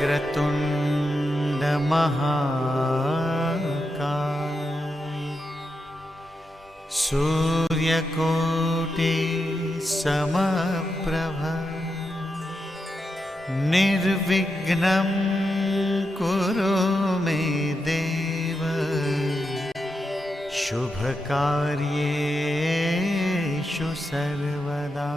वक्रतुंड महाकाय सूर्यकोटि समप्रभ निर्विघ्नं कुरु मे देव शुभकार्येषु सर्वदा।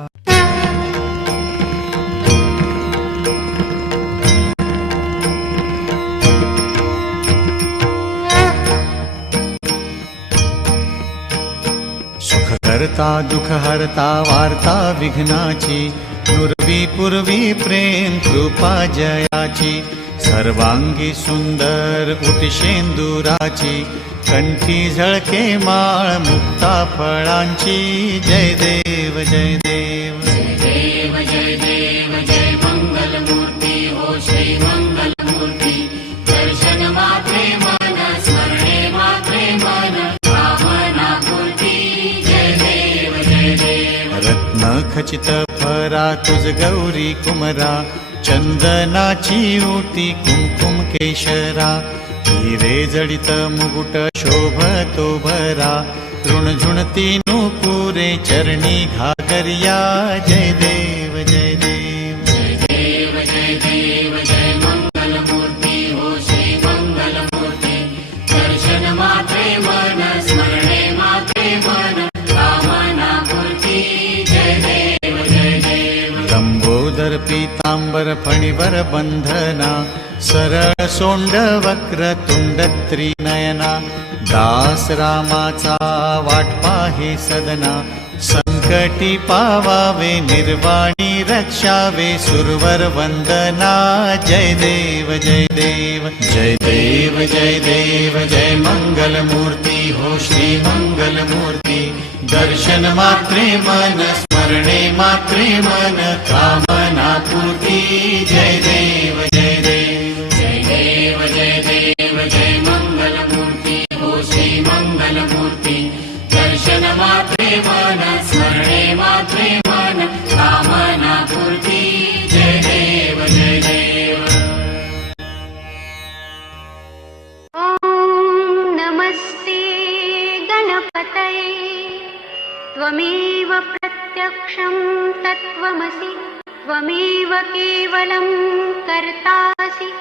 सुखकर्ता दुःखहर्ता वार्ता विघ्नाची नुरवी पूर्वी प्रेम कृपा जयाची सर्वांगी सुंदर उटिशेंदुराची कंठी झळके माळ मुक्ता फळांची जय देव जय देव जय देव जय देव जय मंगल मूर्ती हो श्री मंगल मूर्ती दर्शन मात्रे मन स्मरणे मात्रे मन कामना पूर्ती जय देव जय देव। रत्न खचित फरा तुझ गौरी कुमरा चंदनाची ओटी कुंकुम केशरा हिरे जडित मुकुट शोभतो भरा तृणझुणती नूपुरे चरणी घागरिया जय देव जय देव जय देव जय देव जय मंगल मूर्ती हो श्री मंगल मूर्ती दर्शन मात्रे मन स्मरणे मात्रे मन कामना पूर्ती जय देव जय देव। लंबोदर पीतांबर फणीवर बंधना सरळ सोंड वक्रतुंड त्रिनयना दास रामाचा वाट पाहे सदना संकटी पावावे निर्वाणी रक्षावे सुरवर वंदना जय देव जय देव जय देव जय देव जय मंगल मूर्ती हो श्री मंगल मूर्ती दर्शन मात्रे मन स्मरणे मात्रे मन कामना पूर्ती जय देव जय देव जय देव जय देव जय मंगल मूर्ती हो श्री मंगल मूर्ती दर्शन मात्रे मन स्मरणे मात्रे मन कामना पूर्ती जय देव जय देव। ॐ नमस्ते गणपतये त्वमेव प्रत्यक्षं तत्त्वमसि त्वमेव केवलं कर्तासि